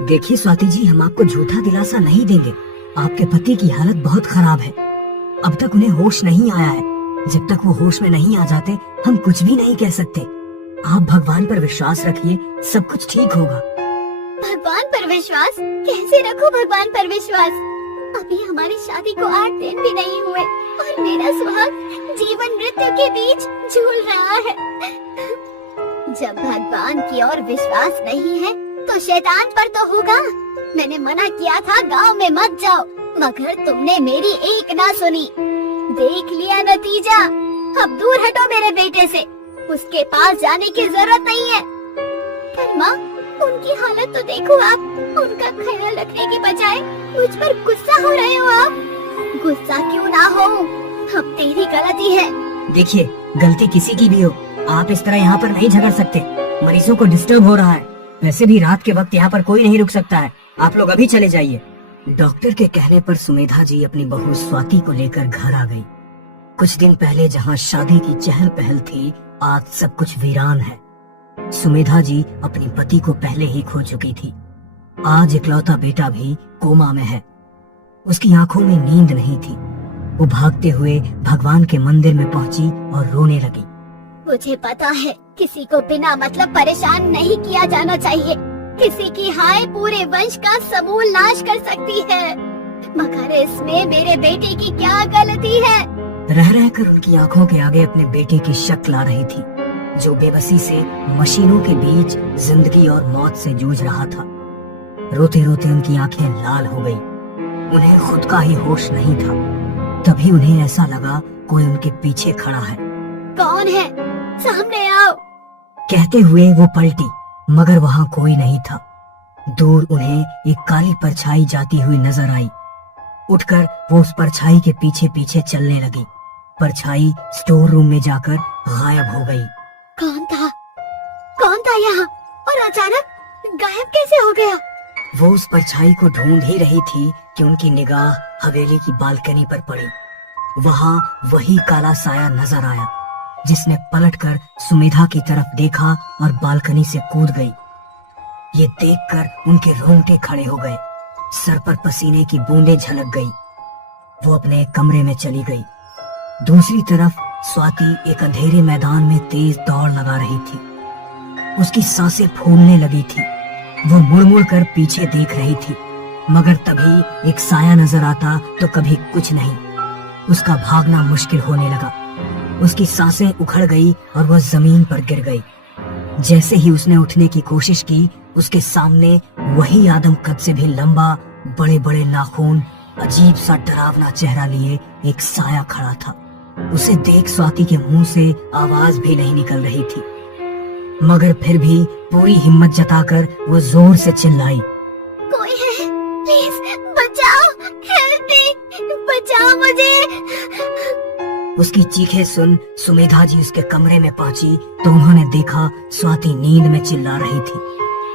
देखिए स्वाति जी, हम आपको झूठा दिलासा नहीं देंगे। आपके पति की हालत बहुत खराब है। अब तक उन्हें होश नहीं आया है। जब तक वो होश में नहीं आ जाते हम कुछ भी नहीं कह सकते। आप भगवान पर विश्वास रखिए, सब कुछ ठीक होगा। भगवान पर विश्वास? कैसे रखूं भगवान पर विश्वास? अभी हमारी शादी को 8 दिन भी नहीं हुए और मेरा सुहाग जीवन मृत्यु के बीच झूल रहा है। जब भगवान की ओर विश्वास नहीं है तो शैतान पर तो होगा। मैंने मना किया था गांव में मत जाओ, मगर तुमने मेरी एक ना सुनी। देख लिया नतीजा। अब दूर हटो मेरे बेटे से। उसके पास जाने की जरूरत नहीं है। पर माँ, उनकी हालत तो देखो आप। उनका ख्याल रखने की बजाय मुझ पर गुस्सा हो रहे हो आप। गुस्सा क्यों ना हो, अब तेरी गलती है। देखिए, गलती किसी की भी हो, आप इस तरह यहाँ पर नहीं झगड़ सकते। मरीजों को डिस्टर्ब हो रहा है। वैसे भी रात के वक्त यहाँ पर कोई नहीं रुक सकता है। आप लोग अभी चले जाइए। डॉक्टर के कहने पर सुमेधा जी अपनी बहू स्वाति को लेकर घर आ गई। कुछ दिन पहले जहाँ शादी की चहल पहल थी, आज सब कुछ वीरान है। सुमेधा जी अपने पति को पहले ही खो चुकी थी। आज इकलौता बेटा भी कोमा में है। उसकी आंखों में नींद नहीं थी। वो भागते हुए भगवान के मंदिर में पहुंची और रोने लगी। मुझे पता है किसी को बिना मतलब परेशान नहीं किया जाना चाहिए। किसी की हाय पूरे वंश का समूल नाश कर सकती है, मगर इसमें मेरे बेटे की क्या गलती है? रह रहकर उनकी आंखों के आगे अपने बेटे की शक्ल आ रही थी, जो बेबसी से मशीनों के बीच जिंदगी और मौत से जूझ रहा था। रोते रोते उनकी आंखें लाल हो गई। उन्हें खुद का ही होश नहीं था। तभी उन्हें ऐसा लगा कोई उनके पीछे खड़ा है। कौन है? सामने आओ। कहते हुए वो पलटी, मगर वहाँ कोई नहीं था। दूर उन्हें एक काली परछाई जाती हुई नजर आई। उठकर वो उस परछाई के पीछे पीछे चलने लगी। परछाई स्टोर रूम में जाकर गायब हो गई। कौन था? कौन था यहाँ और अचानक गायब कैसे हो गया? वो उस परछाई को ढूंढ ही रही थी कि उनकी निगाह हवेली की बालकनी पर पड़ी। वहाँ वही काला साया नजर आया, जिसने पलटकर सुमेधा की तरफ देखा और बालकनी से कूद गई। ये देखकर उनके रोंगटे खड़े हो गए। सर पर पसीने की बूंदें झलक गई। वो अपने कमरे में चली गई। दूसरी तरफ स्वाति एक अंधेरे मैदान में तेज दौड़ लगा रही थी। उसकी सांसें फूलने लगी थी। वो मुड़ मुड़ कर पीछे देख रही थी, मगर तभी एक साया नजर आता तो कभी कुछ नहीं। उसका भागना मुश्किल होने लगा। उसकी सांसें उखड़ गई और वह जमीन पर गिर गई। जैसे ही उसने उठने की कोशिश की, उसके सामने वही आदम कद से भी लंबा, बड़े बड़े नाखून, अजीब सा डरावना चेहरा लिए एक साया खड़ा था। उसे देख स्वाति के मुंह से आवाज भी नहीं निकल रही थी, मगर फिर भी पूरी हिम्मत जताकर वो जोर से चिल्लाई, कोई है? प्लीज बचाओ, हेल्प मी, बचाओ मुझे। उसकी चीखें सुन सुमेधा जी उसके कमरे में पहुंची तो उन्होंने देखा स्वाति नींद में चिल्ला रही थी।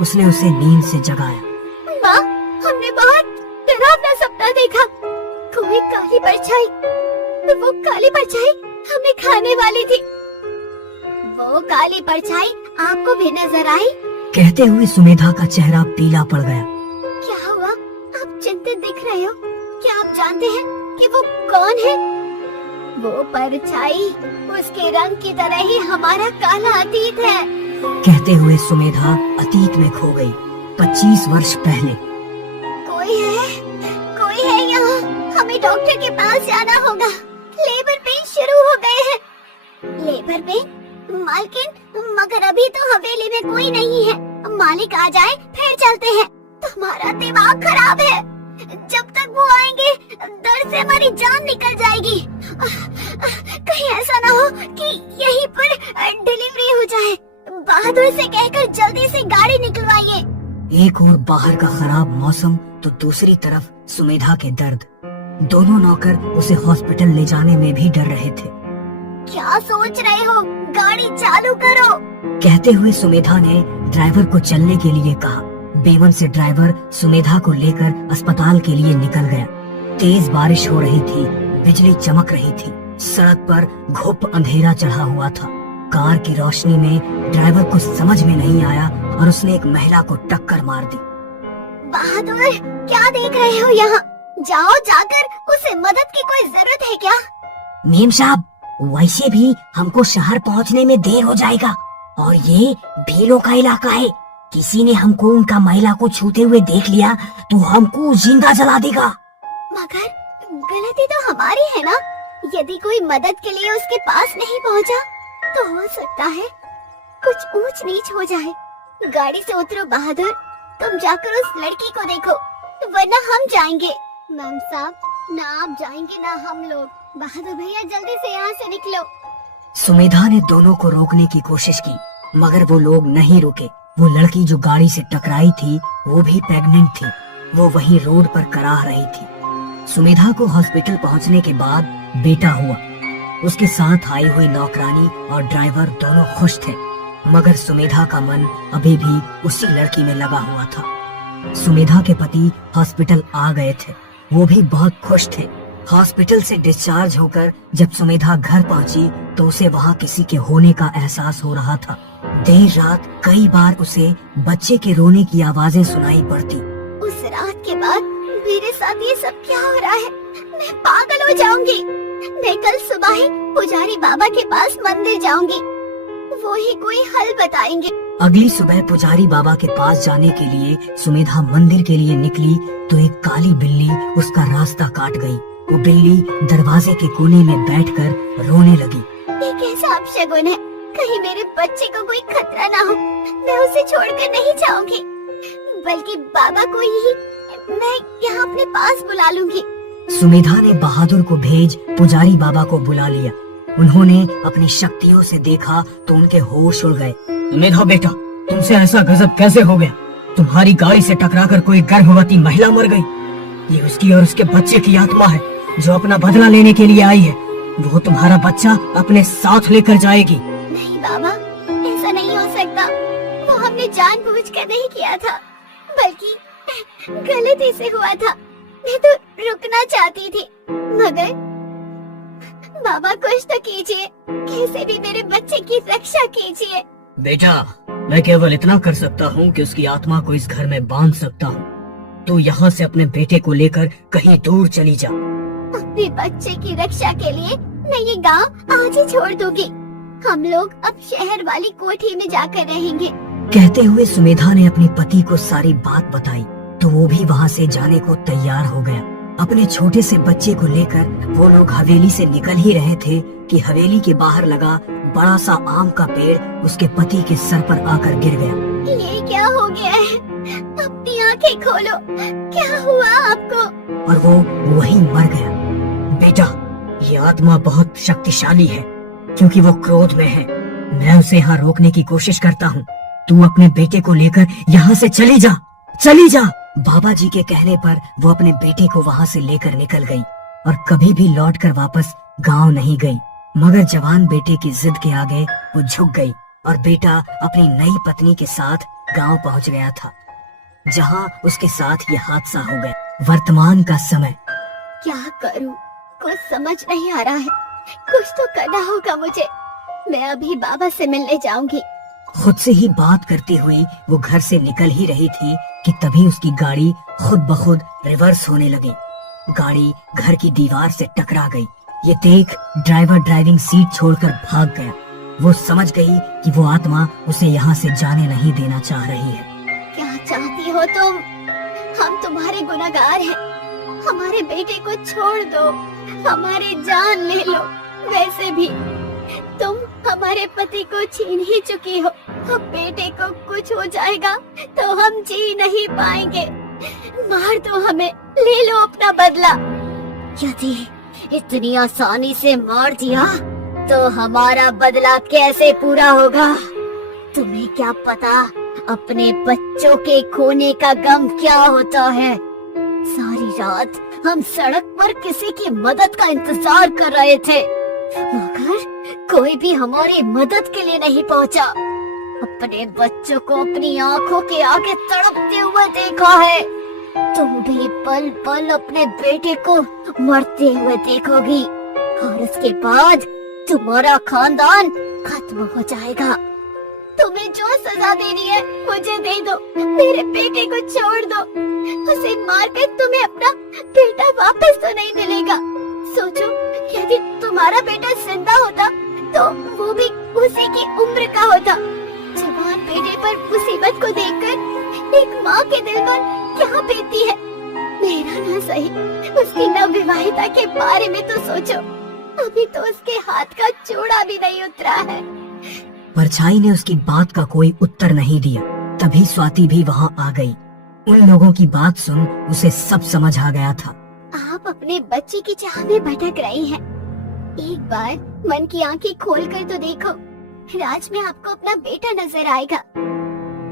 उसने उसे नींद से जगाया। माँ, हमने बहुत डरावना सपना देखा। कोई काली परछाई, वो काली परछाई हमें खाने वाली थी। वो काली परछाई आपको भी नजर आई? कहते हुए सुमेधा का चेहरा पीला पड़ गया। क्या हुआ? आप चिंतित दिख रहे हो। क्या आप जानते हैं कि वो कौन है? वो परछाई उसके रंग की तरह ही हमारा काला अतीत है। कहते हुए सुमेधा अतीत में खो गई, 25 वर्ष पहले। कोई है यहाँ। हमें डॉक्टर के पास जाना होगा। लेबर पेन शुरू हो गए हैं। Labour pain? मालकिन, मगर अभी तो हवेली में कोई नहीं है। मालिक आ जाए फिर चलते हैं। तुम्हारा दिमाग खराब है। जब तक वो आएंगे दर्द से हमारी जान निकल जाएगी। कहीं ऐसा ना हो कि यहीं पर डिलीवरी हो जाए। बहादुर से कहकर जल्दी से गाड़ी निकलवाइए। एक और बाहर का खराब मौसम तो दूसरी तरफ सुमेधा के दर्द। दोनों नौकर उसे हॉस्पिटल ले जाने में भी डर रहे थे। क्या सोच रहे हो? गाड़ी चालू करो। कहते हुए सुमेधा ने ड्राइवर को चलने के लिए कहा। बेमन से ड्राइवर सुमेधा को लेकर अस्पताल के लिए निकल गया। तेज बारिश हो रही थी, बिजली चमक रही थी। सड़क पर घुप अंधेरा चढ़ा हुआ था। कार की रोशनी में ड्राइवर को समझ में नहीं आया और उसने एक महिला को टक्कर मार दी। बहादुर, क्या देख रहे हो यहाँ? जाओ, जाकर उसे मदद की कोई जरूरत है क्या? मेम साहब, वैसे भी हमको शहर पहुंचने में देर हो जाएगा और ये भीलों का इलाका है। किसी ने हमको उनका महिला को छूते हुए देख लिया तो हमको जिंदा जला देगा। मगर गलती तो हमारी है ना? यदि कोई मदद के लिए उसके पास नहीं पहुँचा तो हो सकता है कुछ ऊंच नीच हो जाए। गाड़ी से उतरो बहादुर, तुम जाकर उस लड़की को देखो, वरना हम जाएंगे। मैम साहब, ना आप जाएंगे ना हम लोग। बहादुर भैया, जल्दी से यहाँ से निकलो। सुमेधा ने दोनों को रोकने की कोशिश की मगर वो लोग नहीं रुके। वो लड़की जो गाड़ी से टकराई थी वो भी प्रेग्नेंट थी। वो वहीं रोड पर कराह रही थी। सुमेधा को हॉस्पिटल पहुंचने के बाद बेटा हुआ। उसके साथ आई हुई नौकरानी और ड्राइवर दोनों खुश थे मगर सुमेधा का मन अभी भी उसी लड़की में लगा हुआ था। सुमेधा के पति हॉस्पिटल आ गए थे। वो भी बहुत खुश थे। हॉस्पिटल से डिस्चार्ज होकर जब सुमेधा घर पहुंची तो उसे वहाँ किसी के होने का एहसास हो रहा था। देर रात कई बार उसे बच्चे के रोने की आवाजें सुनाई पड़ती। उस रात के बाद मेरे साथ ये सब क्या हो रहा है? मैं पागल हो जाऊंगी। मैं कल सुबह ही पुजारी बाबा के पास मंदिर जाऊंगी, वो ही कोई हल बताएंगे। अगली सुबह पुजारी बाबा के पास जाने के लिए सुमेधा मंदिर के लिए निकली तो एक काली बिल्ली उसका रास्ता काट गई। वो बिल्ली दरवाजे के कोने में बैठकर रोने लगी। ये कैसा अपशगुन है? कहीं मेरे बच्चे को कोई खतरा ना हो। मैं उसे छोड़कर नहीं जाऊंगी, बल्कि बाबा को ही मैं यहाँ अपने पास बुला लूंगी। सुमेधा ने बहादुर को भेज पुजारी बाबा को बुला लिया। उन्होंने अपनी शक्तियों से देखा तो उनके होश उड़ गए। सुमेधा बेटा, तुमसे ऐसा गजब कैसे हो गया? तुम्हारी गाड़ी से टकराकर कोई गर्भवती महिला मर गई। ये उसकी और उसके बच्चे की आत्मा है जो अपना बदला लेने के लिए आई है। वो तुम्हारा बच्चा अपने साथ लेकर जाएगी। नहीं बाबा, ऐसा नहीं हो सकता। वो हमने जानबूझकर नहीं किया था, बल्कि गलती से हुआ था। मैं तो रुकना चाहती थी, मगर बाबा कुछ तो कीजिए, कैसे भी मेरे बच्चे की रक्षा कीजिए। बेटा, मैं केवल इतना कर सकता हूँ कि उसकी आत्मा को इस घर में बांध सकता हूँ। तू यहाँ से अपने बेटे को लेकर कहीं दूर चली जा। अपने बच्चे की रक्षा के लिए मैं ये गांव आज ही छोड़ दूंगी। हम लोग अब शहर वाली कोठी में जाकर रहेंगे। कहते हुए सुमेधा ने अपने पति को सारी बात बताई तो वो भी वहाँ से जाने को तैयार हो गया। अपने छोटे से बच्चे को लेकर वो लोग हवेली से निकल ही रहे थे कि हवेली के बाहर लगा बड़ा सा आम का पेड़ उसके पति के सर पर आकर गिर गया। ये क्या हो गया है? अपनी आंखें खोलो, क्या हुआ आपको? और वो वहीं मर गया। बेटा, ये आत्मा बहुत शक्तिशाली है क्योंकि वो क्रोध में है। मैं उसे यहाँ रोकने की कोशिश करता हूँ। तू अपने बेटे को लेकर यहाँ से चली जा, चली जा। बाबा जी के कहने पर वो अपने बेटे को वहाँ से लेकर निकल गई और कभी भी लौटकर वापस गांव नहीं गई। मगर जवान बेटे की जिद के आगे वो झुक गई और बेटा अपनी नई पत्नी के साथ गांव पहुँच गया था, जहाँ उसके साथ ये हादसा हो गया। वर्तमान का समय। क्या करूं? कुछ समझ नहीं आ रहा है। कुछ तो करना होगा मुझे। मैं अभी बाबा से मिलने जाऊंगी। खुद से ही बात करते हुए वो घर से निकल ही रही थी कि तभी उसकी गाड़ी खुद ब खुद रिवर्स होने लगी। गाड़ी घर की दीवार से टकरा गई। ये देख ड्राइवर ड्राइविंग सीट छोड़कर भाग गया। वो समझ गई कि वो आत्मा उसे यहाँ से जाने नहीं देना चाह रही है। क्या चाहती हो तुम? हम तुम्हारे गुनहगार हैं। हमारे बेटे को छोड़ दो, हमारी जान ले लो। वैसे भी तुम हमारे पति को छीन ही चुकी हो। अब बेटे को कुछ हो जाएगा तो हम जी नहीं पाएंगे। मार दो हमें, ले लो अपना बदला। यदि इतनी आसानी से मार दिया तो हमारा बदला कैसे पूरा होगा? तुम्हें क्या पता अपने बच्चों के खोने का गम क्या होता है? सारी रात हम सड़क पर किसी की मदद का इंतजार कर रहे थे, मगर कोई भी हमारी मदद के लिए नहीं पहुंचा। अपने बच्चों को अपनी आंखों के आगे तड़पते हुए देखा है। तुम भी पल पल अपने बेटे को मरते हुए देखोगी और उसके बाद तुम्हारा खानदान खत्म हो जाएगा। तुम्हें जो सजा देनी है मुझे दे दो, मेरे बेटे को छोड़ दो। उसे मारकर तुम्हें अपना बेटा वापस तो नहीं मिलेगा। सोचो, यदि तुम्हारा बेटा जिंदा होता तो वो भी उसी की उम्र का होता। जवान बेटे पर मुसीबत को देखकर एक माँ के दिल पर क्या बीतती है। मेरा ना सही, उसकी नवविवाहिता के बारे में तो सोचो, अभी तो उसके हाथ का चूड़ा भी नहीं उतरा है। परछाई ने उसकी बात का कोई उत्तर नहीं दिया। तभी स्वाति भी वहाँ आ गई। उन लोगों की बात सुन उसे सब समझ आ गया था। आप अपने बच्चे की चाह में भटक रही हैं। एक बार मन की आंखें खोलकर तो देखो, राज में आपको अपना बेटा नजर आएगा।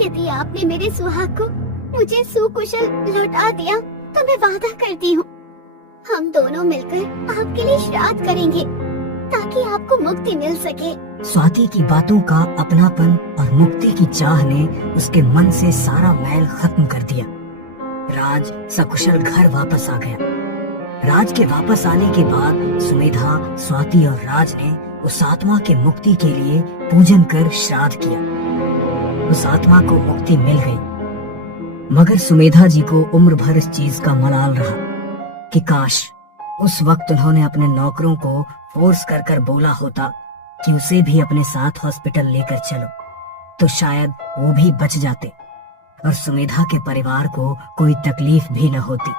यदि आपने मेरे सुहाग को मुझे सुकुशल लौटा दिया तो मैं वादा करती हूँ, हम दोनों मिलकर आपके लिए श्राद्ध करेंगे ताकि आपको मुक्ति मिल सके। स्वाति की बातों का अपनापन और मुक्ति की चाह ने उसके मन से सारा मैल खत्म कर दिया। राज सकुशल घर वापस आ गया। राज के वापस आने के बाद सुमेधा, स्वाति और राज ने उस आत्मा के मुक्ति के लिए पूजन कर श्राद्ध किया। उस आत्मा को मुक्ति मिल गई। मगर सुमेधा जी को उम्र भर इस चीज का मलाल रहा कि काश उस वक्त उन्होंने अपने नौकरों को फोर्स कर कर बोला होता कि उसे भी अपने साथ हॉस्पिटल लेकर चलो, तो शायद वो भी बच जाते और सुमेधा के परिवार को कोई तकलीफ भी न होती।